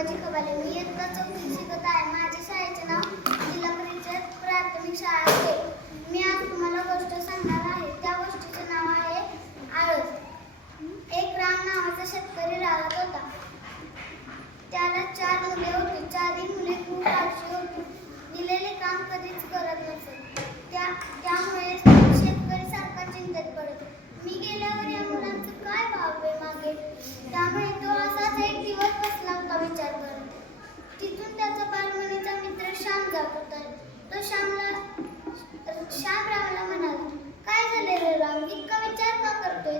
संभाजी खबाले. मी इयत्ता 4थी शिकत आहे. माझ्या शाळेचे नाव जिल्हा परिषद प्राथमिक शाळा आहे. मी आज तुम्हाला गोष्ट सांगणार आहे. त्या गोष्टीचे नाव आहे आळस. एक राम नावाचा शेतकरी राहत होता. त्याला 4 मुले होती. 4ही मुले खूप आळशी होती. दिलेले काम कधीच करत नसत. त्यामुळे शेतकरी सारखा चिंतेत पडत. मी गेल्यावर या मुलांचं काय व्हावे मागे. त्यामुळे तो असाच एक दिवस बसला होता विचार करत. तिथून त्याचा बालपणीचा मित्र श्याम जात होता. तो श्याम रामला म्हणाला, काय झाले रे राम, इतका विचार का करतोय.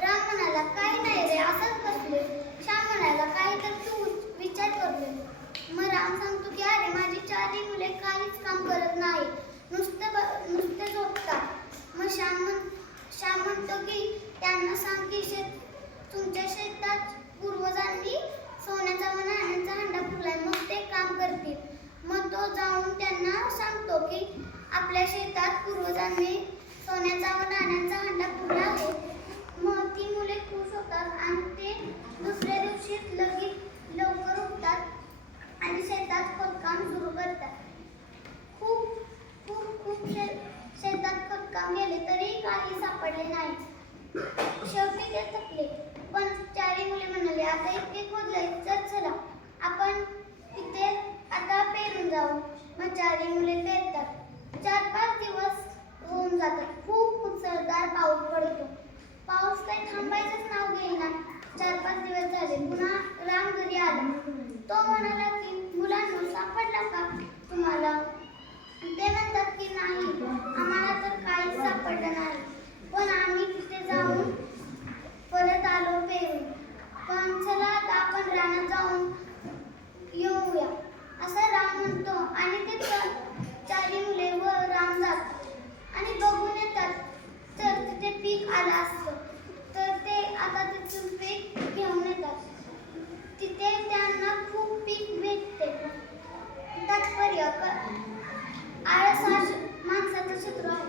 राम म्हणाला, काही नाही रे, असंच बसलोय. श्याम म्हणाला, काही तर तू विचार करतोय. मग राम सांगतो की अरे माझी 4ही मुले काहीच काम करत नाही, नुसते झोपतात. मग श्याम म्हणतो की त्यांना सांग की तुमच्या शेतात पूर्वजांनी सोन्याचा व नाण्याचा हंडा फुललाय, मग ते काम करतील. मग तो जाऊन त्यांना सांगतो की आपल्या शेतात पूर्वजांनी सोन्याचा व नाण्याचा हंडा फुलला आहे. मग ती मुले खुश होतात आणि ते दुसऱ्या दिवशी लवकर उठतात आणि शेतात खोदकाम सुरू करतात. खूप शेतात खोदकाम केले तरी काही सापडले नाही. शेवटी ते थकले. पण 4ही मुले म्हणाले, आता इतके खोदले तर चला आपण तिथे आता पेरून जाऊ. मग 4ही मुले पेरतात. 4-5 दिवस होऊन जातात. खूप मुसळधार पाऊस पडतो. पाऊस काही थांबायचंच नाव घेईना. 4-5 दिवस झाले. पुन्हा राम घरी आला. तो म्हणाला की मुलांनो, सापडला का तुम्हाला. ते म्हणतात की नाही, आम्हाला तर काहीच सापडलं नाही, पण आम्ही तिथे जाऊन परत आलो पेरून. पण चला आता आपण रानात जाऊन येऊया असं राम म्हणतो. आणि ते 4ही मुले व राम जातात आणि बघून येतात तर तिथे पीक आलं असतं. तर ते आता तिथून पीक घेऊन येतात. तिथे त्यांना खूप पीक भेटते. तात्पर्य, आळस हा माणसाचा शत्रू आहे.